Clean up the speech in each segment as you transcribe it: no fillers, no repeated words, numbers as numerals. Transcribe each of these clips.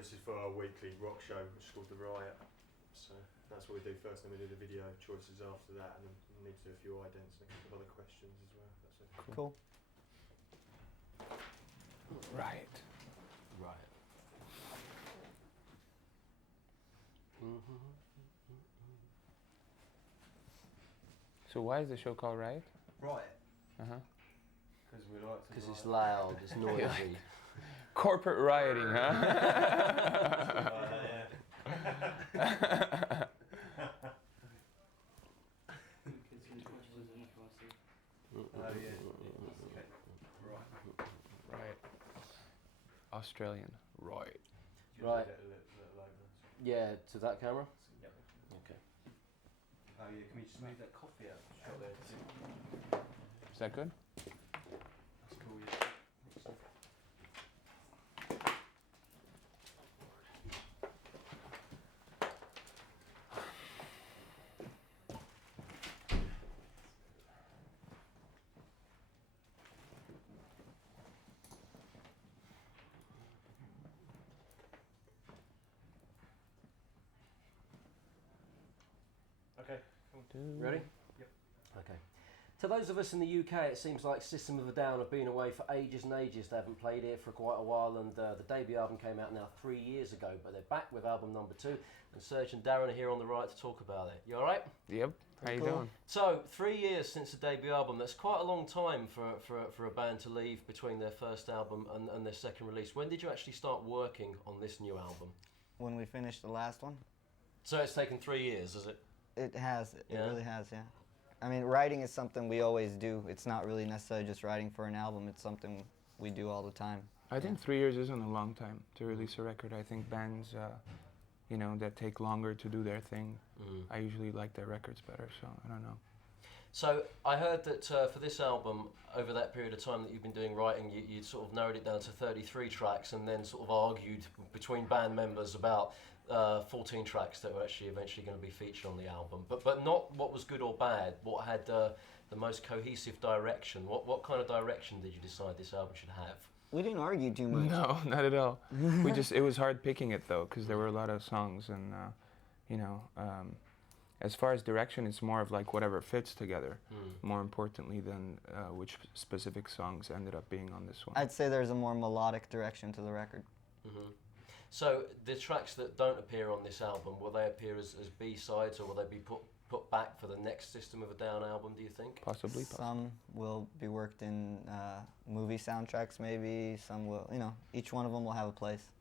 this is for our weekly rock show, which is called the Riot. So that's what we do first, then we do the video choices after that, and then we need to do a few idents and a couple of other questions as well. That's okay. Cool. Riot. So why is the show called Riot? Riot. Uh-huh. Because we like to. Because it's loud, it's noisy. Corporate rioting, huh? Okay. Right. Australian. Right. Right. Yeah, to that camera? Yep. Okay. Oh yeah, can we just move that coffee out? Shot there. Is that good? That's cool, yeah. Okay. Cool. Ready? Yep. Okay. To those of us in the UK, it seems like System of a Down have been away for ages and ages. They haven't played here for quite a while, and the debut album came out now 3 years ago, but they're back with album number 2, and Serj and Daron are here on the right to talk about it. You alright? Yep. How you doing? So, 3 years since the debut album, that's quite a long time for a band to leave between their first album and their second release. When did you actually start working on this new album? When we finished the last one. So it's taken 3 years, has it? It has. It Yeah? really has, yeah. I mean, writing is something we always do. It's not really necessarily just writing for an album. It's something we do all the time. I think 3 years isn't a long time to release a record. I think bands, you know, that take longer to do their thing, I usually like their records better, so I don't know. So I heard that for this album, over that period of time that you've been doing writing, you sort of narrowed it down to 33 tracks and then sort of argued between band members about 14 tracks that were actually eventually going to be featured on the album. But not what was good or bad, what had the most cohesive direction. What kind of direction did you decide this album should have? We didn't argue too much. No, not at all. It was hard picking it though, because there were a lot of songs and, you know, as far as direction, it's more of like whatever fits together, more importantly than which specific songs ended up being on this one. I'd say there's a more melodic direction to the record. So the tracks that don't appear on this album, will they appear as B-sides, or will they be put back for the next System of a Down album, do you think? Possibly. Some will be worked in movie soundtracks maybe, some will, you know, each one of them will have a place.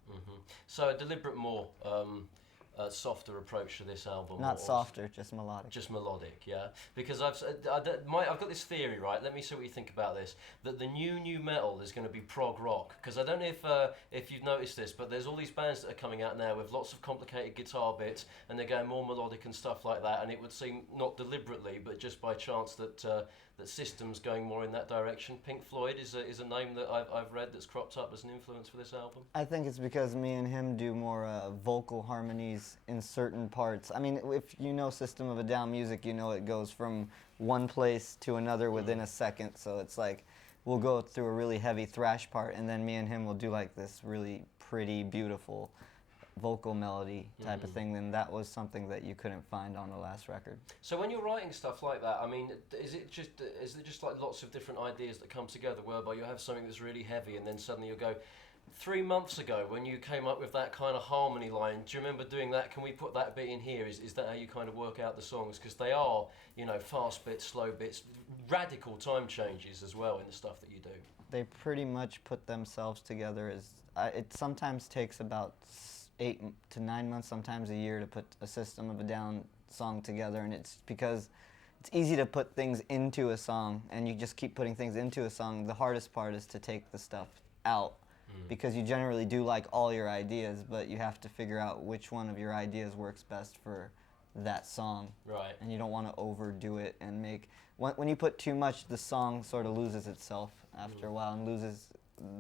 So a deliberate more softer approach to this album. Not softer, just melodic. Just melodic, yeah. Because I've got this theory, right? Let me see what you think about this. That the new metal is going to be prog rock. Because I don't know if you've noticed this, but there's all these bands that are coming out now with lots of complicated guitar bits, and they're going more melodic and stuff like that. And it would seem not deliberately, but just by chance that System's going more in that direction. Pink Floyd is a name that I've read that's cropped up as an influence for this album. I think it's because me and him do more vocal harmonies in certain parts. I mean, if you know System of a Down music, you know it goes from one place to another within a second. So it's like we'll go through a really heavy thrash part, and then me and him will do like this really pretty, beautiful vocal melody type of thing. Then that was something that you couldn't find on the last record. So when you're writing stuff like that, I mean, is it just like lots of different ideas that come together, whereby you have something that's really heavy, and then suddenly you'll go, 3 months ago when you came up with that kind of harmony line, do you remember doing that? Can we put that bit in here? Is that how you kind of work out the songs? Because they are, you know, fast bits, slow bits, radical time changes as well in the stuff that you do. They pretty much put themselves together as, it sometimes takes about 8 to 9 months, sometimes a year to put a System of a Down song together, and it's because it's easy to put things into a song and you just keep putting things into a song. The hardest part is to take the stuff out. Because you generally do like all your ideas, but you have to figure out which one of your ideas works best for that song. Right. And you don't want to overdo it and make... When you put too much, the song sort of loses itself after a while and loses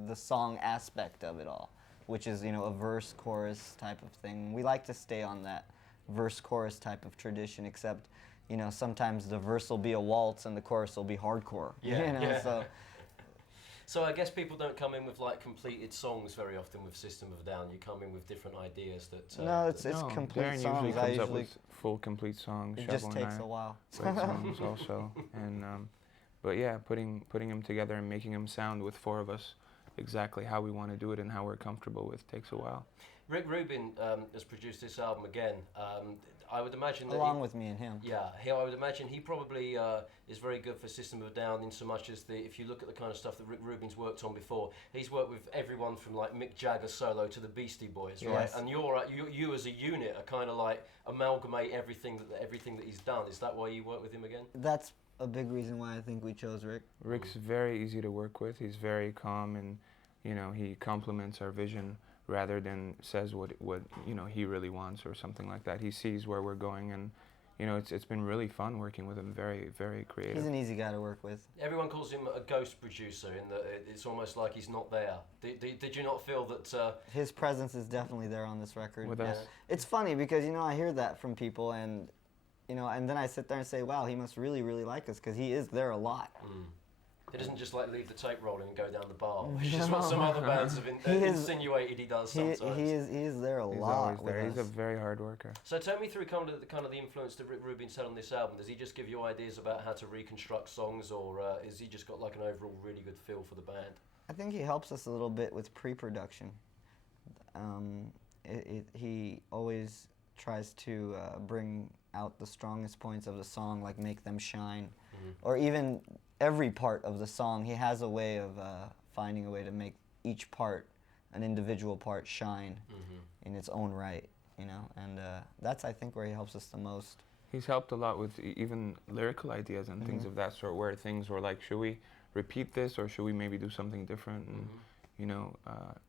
the song aspect of it all, which is, you know, a verse-chorus type of thing. We like to stay on that verse-chorus type of tradition, except, you know, sometimes the verse will be a waltz and the chorus will be hardcore. Yeah, you know, yeah. So So I guess people don't come in with like completed songs very often with System of a Down. You come in with different ideas that. No, it's No, complete Daron songs. usually I comes up usually with full complete songs. it Shovel just and takes I a while. write songs also, and but yeah, putting them together and making them sound with four of us exactly how we want to do it and how we're comfortable with takes a while. Rick Rubin has produced this album again. I would imagine that Along with me and him. Yeah, I would imagine he probably is very good for System of a Down in so much as if you look at the kind of stuff that Rick Rubin's worked on before, he's worked with everyone from like Mick Jagger solo to the Beastie Boys, right? Yes. And you as a unit are kind of like amalgamate everything that he's done. Is that why you work with him again? That's a big reason why I think we chose Rick. Rick's very easy to work with. He's very calm, and he complements our vision rather than says what he really wants or something like that. He sees where we're going, and it's been really fun working with him. Very, very creative. He's an easy guy to work with. Everyone calls him a ghost producer in that it's almost like he's not there. Did you not feel that? His presence is definitely there on this record. With us. It's funny because I hear that from people, and and then I sit there and say, wow, he must really, really like us because he is there a lot. He doesn't just like leave the tape rolling and go down the bar, which is what some other bands have insinuated he does sometimes. He is there a He's lot. always there. With He's a us. very hard worker. So tell me through kind of the influence that Rick Rubin's had on this album. Does he just give you ideas about how to reconstruct songs, or has he just got like an overall really good feel for the band? I think he helps us a little bit with pre-production. He always tries to bring out the strongest points of the song, like make them shine, or even every part of the song. He has a way of finding a way to make each part, an individual part, shine in its own right, and that's, I think, where he helps us the most. He's helped a lot with even lyrical ideas and things of that sort, where things were like, should we repeat this or should we maybe do something different? And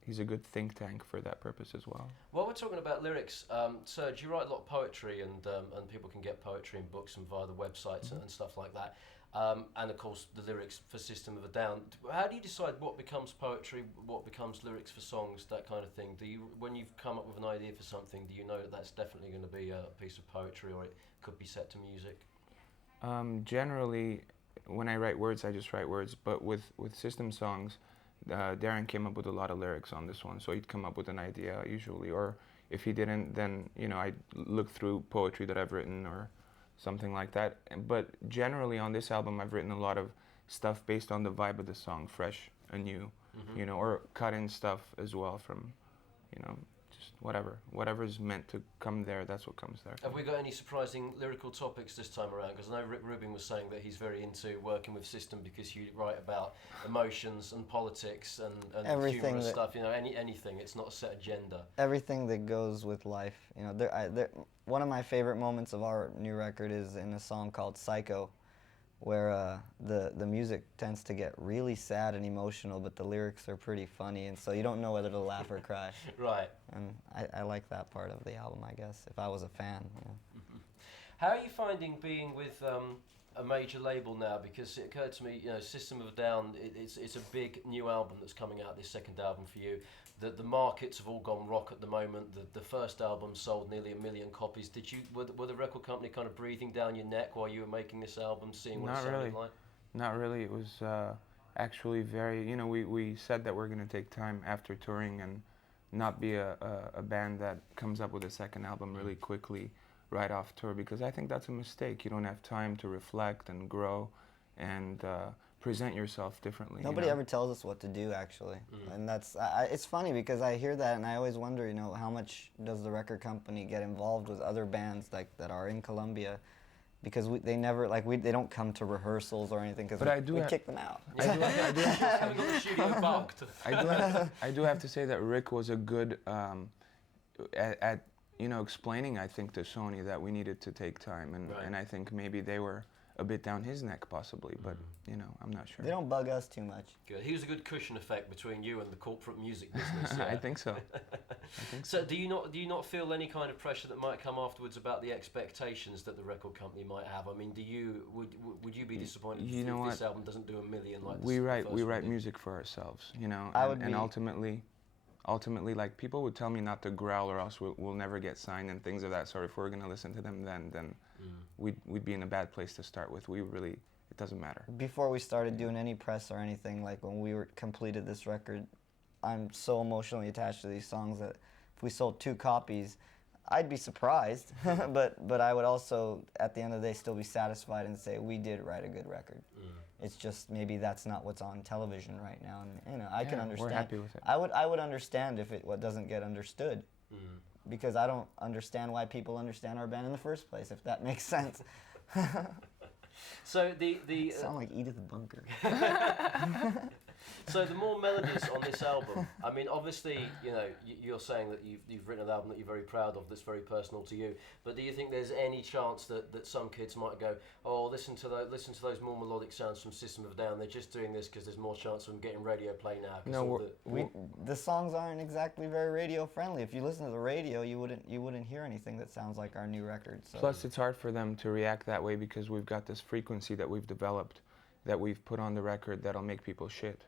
he's a good think tank for that purpose as well. While we're talking about lyrics, Serj, you write a lot of poetry, and people can get poetry in books and via the websites and stuff like that. And of course the lyrics for System of a Down. How do you decide what becomes poetry, what becomes lyrics for songs, that kind of thing? When you've come up with an idea for something, do you know that that's definitely going to be a piece of poetry, or it could be set to music? Generally, when I write words, I just write words. But with System songs, Daron came up with a lot of lyrics on this one, so he'd come up with an idea usually, or if he didn't, then I'd look through poetry that I've written or something like that. But generally on this album, I've written a lot of stuff based on the vibe of the song, fresh and new, or cut in stuff as well from, just whatever's meant to come there, that's what comes there. Have we got any surprising lyrical topics this time around? Because I know Rick Rubin was saying that he's very into working with System because you write about emotions and politics and Everything humorous that- stuff. Anything. It's not a set agenda. Everything that goes with life. One of my favorite moments of our new record is in a song called Psycho, where the music tends to get really sad and emotional, but the lyrics are pretty funny, and so you don't know whether to laugh or cry. Right. And I like that part of the album, I guess, if I was a fan. How are you finding being with a major label now? Because it occurred to me, System of a Down, it's a big new album that's coming out, this second album for you. The markets have all gone rock at the moment. The first album sold nearly 1 million copies. Were the record company kind of breathing down your neck while you were making this album, seeing what it sounded like? Not really. It was actually very, we said that we're going to take time after touring and not be a band that comes up with a second album really quickly right off tour, because I think that's a mistake. You don't have time to reflect and grow and present yourself differently. Nobody ever tells us what to do, actually. And that's, it's funny because I hear that and I always wonder, how much does the record company get involved with other bands that are in Colombia? Because they never, they don't come to rehearsals or anything, because we kick them out. I do have to say that Rick was a good at explaining, I think, to Sony that we needed to take time, and I think maybe they were a bit down his neck possibly, but I'm not sure. They don't bug us too much. Good. He was a good cushion effect between you and the corporate music business. Yeah. I think so. So do you not feel any kind of pressure that might come afterwards about the expectations that the record company might have? I mean, would you be disappointed if this album doesn't do 1 million like we write did? music for ourselves, and ultimately, like, people would tell me not to growl or else we'll never get signed and things of that sort. If we're going to listen to them, then we'd be in a bad place to start with. We really it doesn't matter. Before we started doing any press or anything, like when we completed this record, I'm so emotionally attached to these songs that if we sold 2 copies, I'd be surprised, but I would also, at the end of the day, still be satisfied and say we did write a good record. It's just maybe that's not what's on television right now, and you know I can understand. We're happy with it. I would understand if it doesn't get understood, because I don't understand why people understand our band in the first place, if that makes sense. So the Sound like Edith Bunker. So the more melodies on this album, I mean, obviously, you know, you're saying that you've written an album that you're very proud of, that's very personal to you. But do you think there's any chance that some kids might go, oh, listen to those more melodic sounds from System of a Down? They're just doing this because there's more chance of them getting radio play now. No, the songs aren't exactly very radio friendly. If you listen to the radio, you wouldn't hear anything that sounds like our new record. So. Plus, it's hard for them to react that way because we've got this frequency that we've developed, that we've put on the record that'll make people shit.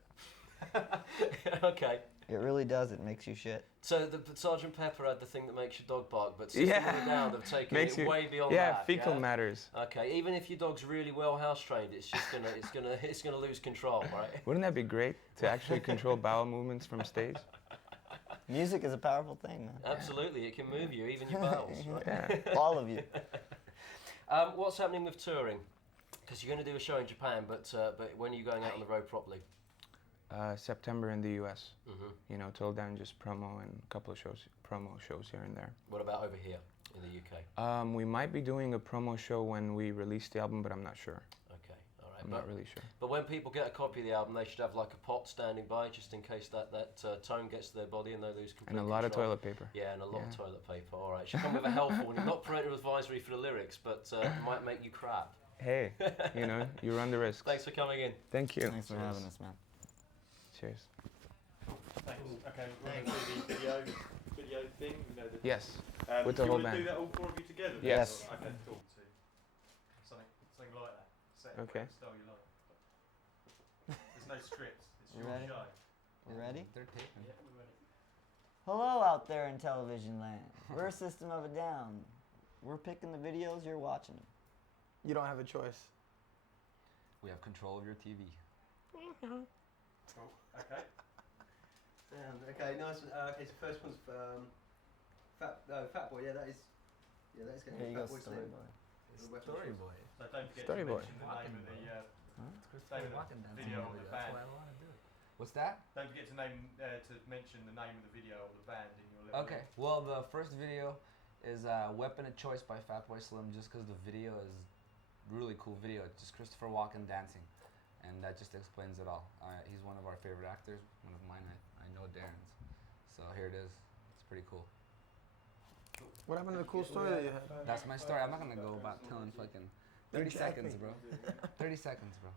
Okay. It really does. It makes you shit. So the Sergeant Pepper had the thing that makes your dog bark, but System of a Down have taken it way beyond that. Yeah, fecal matters. Okay, even if your dog's really well house trained, it's just it's gonna lose control, right? Wouldn't that be great to actually control bowel movements from stage? Music is a powerful thing, man. Absolutely, it can move you, even your bowels, right? Yeah. All of you. What's happening with touring? Because you're going to do a show in Japan, but when are you going out on the road properly? September in the US. Mm-hmm. You know, till then just promo and a couple of promo shows here and there. What about over here in the UK? We might be doing a promo show when we release the album, but I'm not sure. Okay, all right. I'm not really sure. But when people get a copy of the album, they should have like a pot standing by, just in case that tone gets to their body and they lose complete And a lot of control. toilet paper. Yeah, and a lot of toilet paper. All right. Should come with a health warning, not parental advisory for the lyrics, but might make you crap. Hey, you know, you run the risk. Thanks for coming in. Thank you. Thanks for having us, man. Cheers. Thanks. Okay, we're going to do the video thing. You know, Yes, with the you whole want to do band. that all 4 of you together? Yes. Okay, cool. Something like that. Set it Okay. style you like. There's no script. It's You your ready? show. You ready? They're taping. Yeah, we're ready. Hello out there in television land. We're System of a Down. We're picking the videos, you're watching them. You don't have a choice. We have control of your TV. Cool. Okay. Okay, nice. Okay, so first one's Fat Boy. Yeah, that is going Here to you be go, Fat Boy Story Slim. Boy. Story Boy. So don't forget Story to Boy. mention the name of the name of the video or the band. What's that? Don't forget to mention the name of the video or the band in your little. Okay. Well, the first video is Weapon of Choice by Fatboy Slim, just because the video is really cool video. It's just Christopher Walken dancing, and that just explains it all. He's one of our favorite actors, one of mine. I know Daron's. So here it is. It's pretty cool. What happened to the cool story that you had? That's my story. I'm not gonna go about telling fucking 30 seconds, bro. 30 seconds, bro.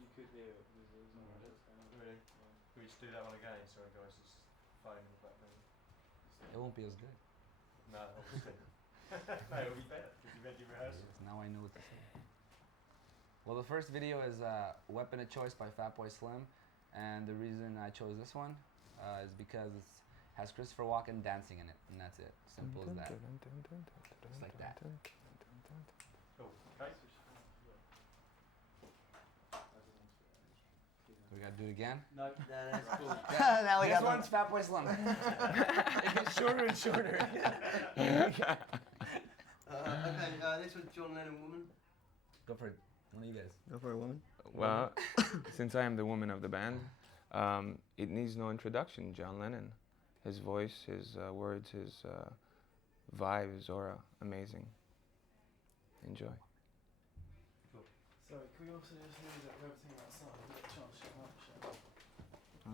You could hear it. Really? We just do that one again. Sorry, guys. It's phone in the background. It won't be as good. No, obviously. No, it'll be better because you've had your rehearsal. Now I know what to say. Well, the first video is Weapon of Choice by Fatboy Slim, and the reason I chose this one is because it has Christopher Walken dancing in it, and that's it. Simple as that. Just like that. Cool. Okay. We gotta do it again? No, that's cool. Now we This got one's Fatboy Slim. It gets shorter and shorter. Okay, this was John Lennon Woman. Go for it. One of you guys. Go for a woman. Well, since I am the woman of the band, it needs no introduction. John Lennon, his voice, his words, his vibe, his aura, amazing. Enjoy. Sorry, can we also just leave everything outside? We get a chance to shut up.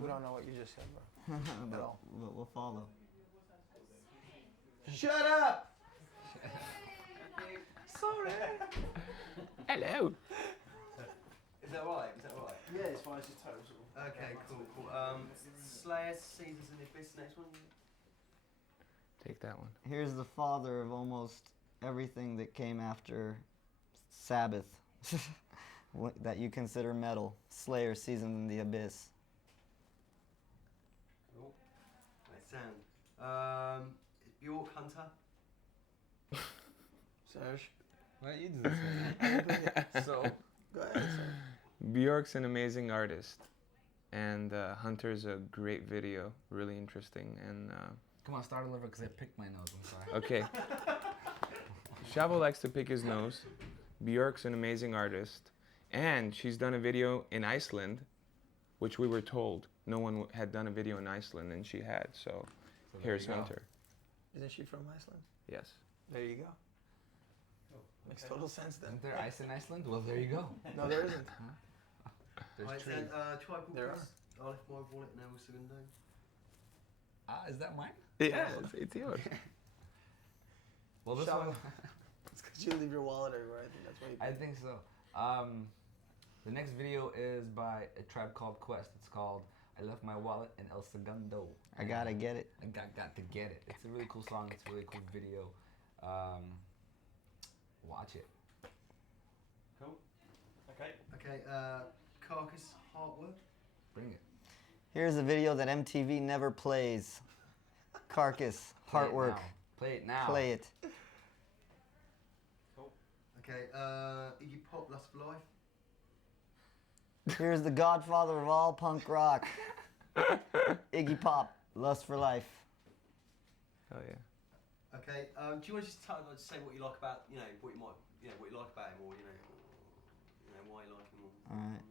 We don't know what you just said, bro. At all. We'll follow. Shut up! Sorry. Hello. Is that right? Is that right? Yeah, it's fine. It's just total sort of. Okay, cool. Slayer, Caesars and Abyss. Next one. Take that one. Here's the father of almost everything that came after Sabbath that you consider metal. Slayer, Seasons in the Abyss. Cool. Nice sound. Bjork, Hunter. Serj. Why don't you do this? So, Go ahead, Serj. Bjork's an amazing artist, and Hunter's a great video, really interesting. And come on, start over because I picked my nose. I'm sorry. okay, Shavo likes to pick his nose. Bjork's an amazing artist, and she's done a video in Iceland, which we were told no one had done a video in Iceland, and she had. So there here's you go. Hunter. Isn't she from Iceland? Yes. There you go. Makes total sense then. Isn't there ice in Iceland? Well, there you go. No, there isn't. There's Right, trees. then, tribal There quiz. I left my wallet now. What's it going to do? Ah, is that mine? Yeah, it's yours. Well, this Shall one. It's because you leave your wallet everywhere. I think that's why you. I think so. The next video is by a tribe called Quest. It's called "I Left My Wallet in El Segundo." I gotta get it. I got to get it. It's a really cool song. It's a really cool video. Watch it. Cool. Okay. Okay, Carcass Heartwork. Bring it. Here's a video that MTV never plays. Carcass, Play it Heartwork. now. Play it now. Play it. Okay, Iggy Pop, Lust for Life. Here's the godfather of all punk rock. Iggy Pop, Lust for Life. Oh yeah. Okay, do you want to just say what you like about, what you like about him, or why you like him? Alright.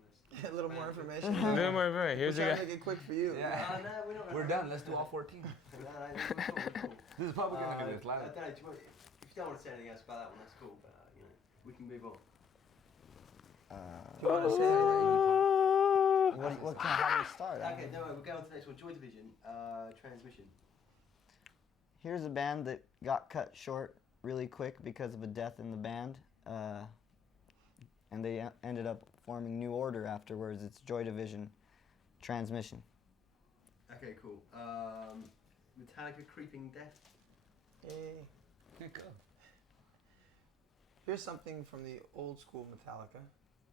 A little more information. A little more information. Here's We're a trying to guy. make it quick for you. Yeah. No, we're not. We're done. Let's do all 14. No, we're cool. This is probably gonna be this I live. don't know. If you don't want to say anything else about that one, that's cool. But we can move on. Do you want to say that about Iggy Pop? What kind of, how do we start? Okay, no, we'll go on to the next one. Joy Division, Transmission. Here's a band that got cut short really quick because of a death in the band. And they ended up forming New Order afterwards. It's Joy Division, Transmission. Okay, cool. Metallica, Creeping Death. Hey. Here's something from the old school Metallica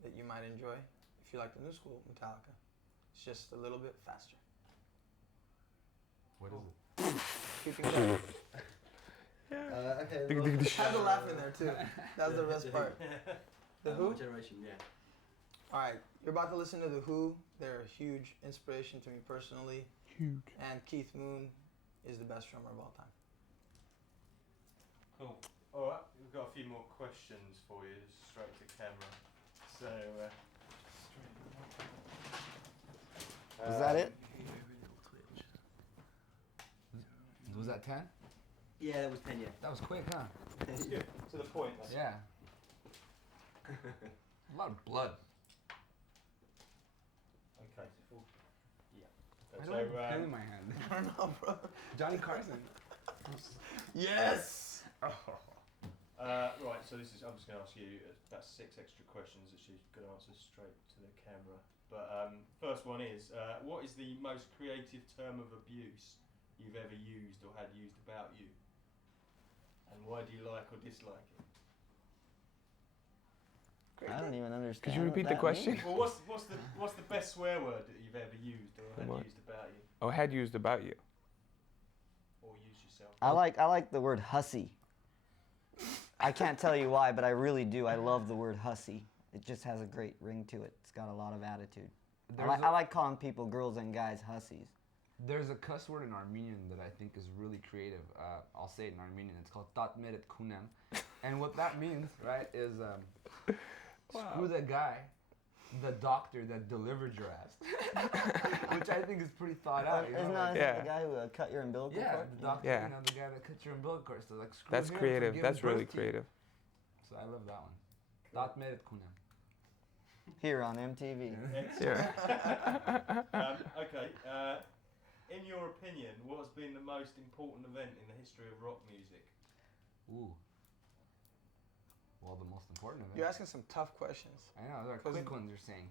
that you might enjoy if you like the new school Metallica. It's just a little bit faster. What is it? Keeping going. Okay. Have the laugh in there too. That's the best part. The Who? Generation, yeah. All right, you're about to listen to The Who. They're a huge inspiration to me personally. Huge. And Keith Moon is the best drummer of all time. Cool. All right, we've got a few more questions for you, straight to camera. So. Is that it? Was that 10? Yeah, that was 10, yeah. That was quick, huh? Yeah, to the point. Yeah. A lot of blood. Okay. Yeah. I So, don't have a pen in my hand. I don't know, bro. Johnny Carson. Yes! Right, so this is, I'm just going to ask you about 6 extra questions that she's going to answer straight to the camera. But first one is, what is the most creative term of abuse you've ever used or had used about you? And why do you like or dislike it? I don't even understand. Could you what repeat the that question? means. Well, what's the best swear word that you've ever used or had What? used about you? Oh, had used about you. Or used yourself? I like the word hussy. I can't tell you why, but I really do. I love the word hussy. It just has a great ring to it. It's got a lot of attitude. I like calling people, girls and guys, hussies. There's a cuss word in Armenian that I think is really creative. I'll say it in Armenian. It's called tatmeret kunem. And what that means, right, is screw the guy, the doctor that delivered your ass. Which I think is pretty thought out. You know? Isn't that Yeah. the guy who cut your umbilical Yeah, cord? the doctor, Yeah. you know, the guy that cut your umbilical cord. So like, screw That's him for creative. giving That's birth really to you. creative. So I love that one. Tatmeret kunem. Here on MTV. Yeah. Okay. In your opinion, what has been the most important event in the history of rock music? Ooh. Well, the most important of it. You're asking some tough questions. I know, they're quick ones you're saying.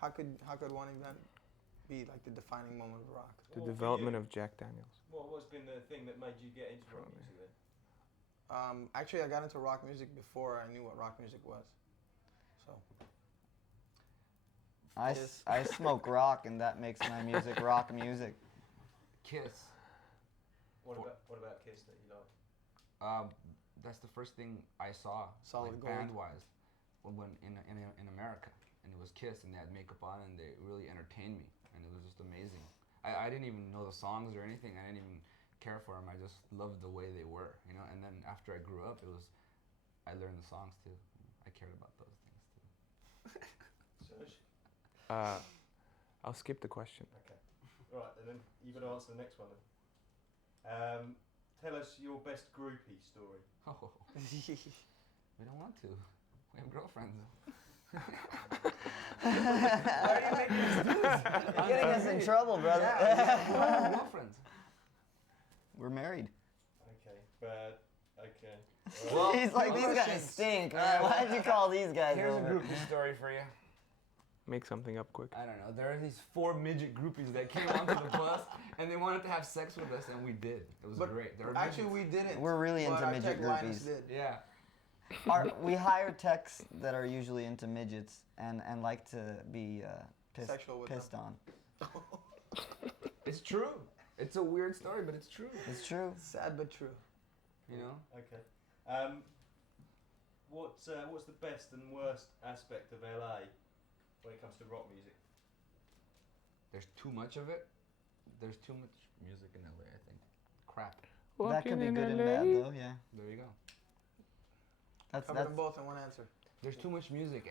How could one event be like the defining moment of rock? The Well, for development you, of Jack Daniels. What's been the thing that made you get into rock music then? Actually, I got into rock music before I knew what rock music was. So I smoke rock, and that makes my music rock music. Kiss. What about Kiss that you like? that's the first thing I saw, Solid like Gold. band-wise, when in America, and it was Kiss, and they had makeup on, and they really entertained me, and it was just amazing. I didn't even know the songs or anything. I didn't even care for them. I just loved the way they were, you know. And then after I grew up, I learned the songs too. I cared about those things too. Serj? I'll skip the question. Okay. Right, and then you've got to answer the next one then. Tell us your best groupie story. Oh, we don't want to. We have girlfriends. Why are you making us do this? You're getting us in trouble, brother. Yeah, girlfriends. We're married. Okay, bad. Okay. Well, He's like, these guys stink, man. Why'd you call these guys Here's a over? groupie story for you. Make something up quick. I don't know. There are these 4 midget groupies that came onto the bus, and they wanted to have sex with us, and we did. It was great. They were Actually, midgets. we didn't. We're really but into our midget tech Linus groupies. did. Yeah. We hire techs that are usually into midgets and like to be Sexual with pissed them. on. It's true. It's a weird story, but it's true. It's true. Sad but true. You know? Okay. What's the best and worst aspect of LA when it comes to rock music? There's too much of it. There's too much music in LA, I think. Crap. That could be Walking good in and bad, LA. though. Yeah. There you go. Covered them both in one answer. There's too much music.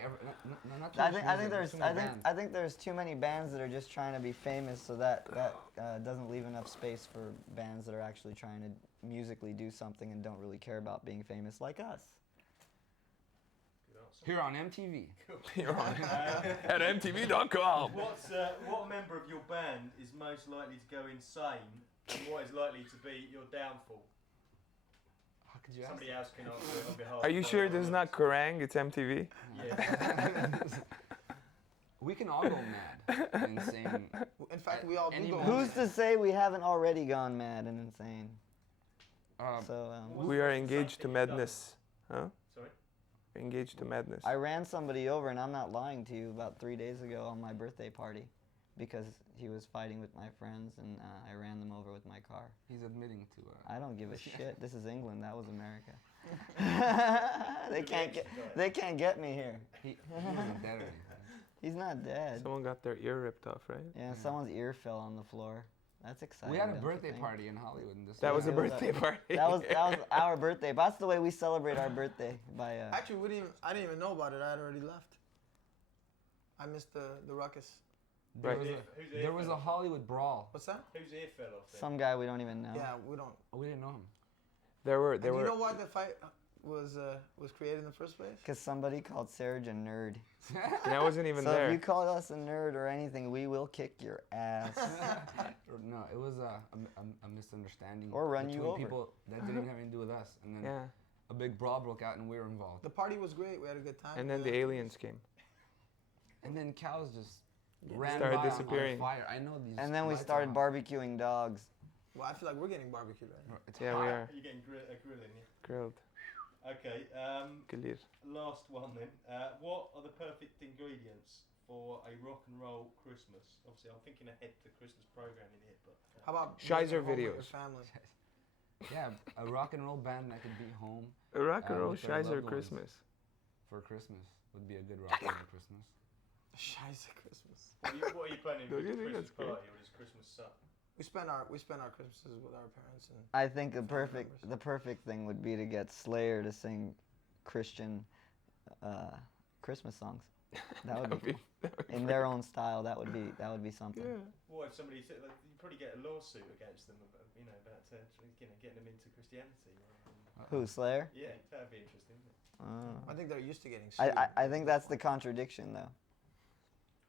Not too I much think music, there's too many bands. I think there's too many bands that are just trying to be famous, so that doesn't leave enough space for bands that are actually trying to musically do something and don't really care about being famous, like us. Good answer. Here on MTV. You're on. At MTV.com. What member of your band is most likely to go insane, and what is likely to be your downfall? How could you ask? Somebody else can answer it on behalf. Are you of sure one this is of not Kerrang? It's MTV. Yeah. We can all go mad and insane. In fact, we all do Any go. moment. Who's to say we haven't already gone mad and insane? So We are engaged to madness. Huh? Sorry. Engaged to madness. I ran somebody over, and I'm not lying to you, about 3 days ago on my birthday party, because he was fighting with my friends, and I ran them over with my car. He's admitting to I don't give a shit. This is England. That was America. They can't get me here. he wasn't dead or anything. He's not dead. Someone got their ear ripped off, right? Yeah, someone's ear fell on the floor. That's exciting. We had a don't you birthday think? party in Hollywood. And this That was a it was birthday party. That was our birthday. But that's the way we celebrate our birthday by. Actually, I didn't even know about it. I had already left. I missed the ruckus. There Right. was there was a Hollywood brawl. What's that? Whose ear fell off then? Some guy we don't even know. Yeah, we don't. We didn't know him. There were And you know why the fight was created in the first place? Because somebody called Serj a nerd. and I wasn't even So there. if you call us a nerd or anything, we will kick your ass. No, it was a misunderstanding. Or run you between over. people that didn't even have anything to do with us. And then Yeah. a big brawl broke out and we were involved. The party was great. We had a good time. And then We the had- aliens came. And then cows just ran Started by disappearing. on fire. I know these. And then we lights started are on. barbecuing dogs. Well, I feel like we're getting barbecued right now. It's Yeah, hot. we are. You're getting grilling, yeah. Grilled. Okay. Gelir. Last one then. What are the perfect ingredients for a rock and roll Christmas? Obviously, I'm thinking ahead to Christmas programming here, but How about Shizer being at home with videos. your family? Yeah, a rock and roll band that could be home A rock and roll with their Shizer loved ones. Christmas. for Christmas would be a good rock and roll Christmas. Shizer Christmas. what are you planning Don't with you the think Christmas that's great? party, or does Christmas suck? We spend our Christmases with our parents and I think the Family perfect thing would be to get Slayer to sing Christian Christmas songs. That would be cool. In their own style. That would be something. Yeah. Well, if somebody said, like, you probably get a lawsuit against them, about, getting them into Christianity. Who, Slayer? Yeah, that'd be interesting. Wouldn't it? I think they're used to getting sued. I think that's the contradiction, though.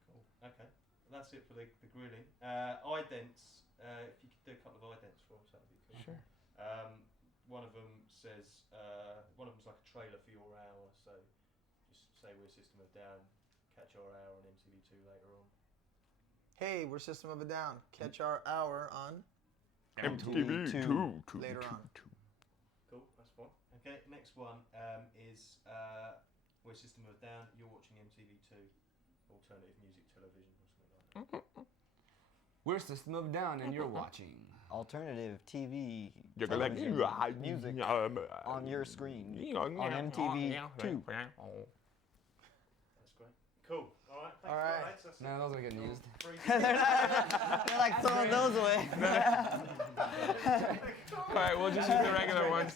Cool. Okay, that's it for the grilling. Idents. If you could do a couple of idents for us, that'd be cool. Sure. One of them says, one of them's like a trailer for your hour. So just say we're System of a Down. Catch our hour on MTV2 later on. Hey, we're System of a Down. Catch our hour on MTV later on. Cool, that's fine. Okay, next one is we're System of a Down. You're watching MTV2, alternative music television or something like that. We're System of a Down, and you're watching. Alternative TV, You're like, television, music on your screen on MTV 2. That's great. Cool. All right. Thanks All right. Alex. That's No, those are getting used. They're like throwing those away. All right, we'll just use the regular ones.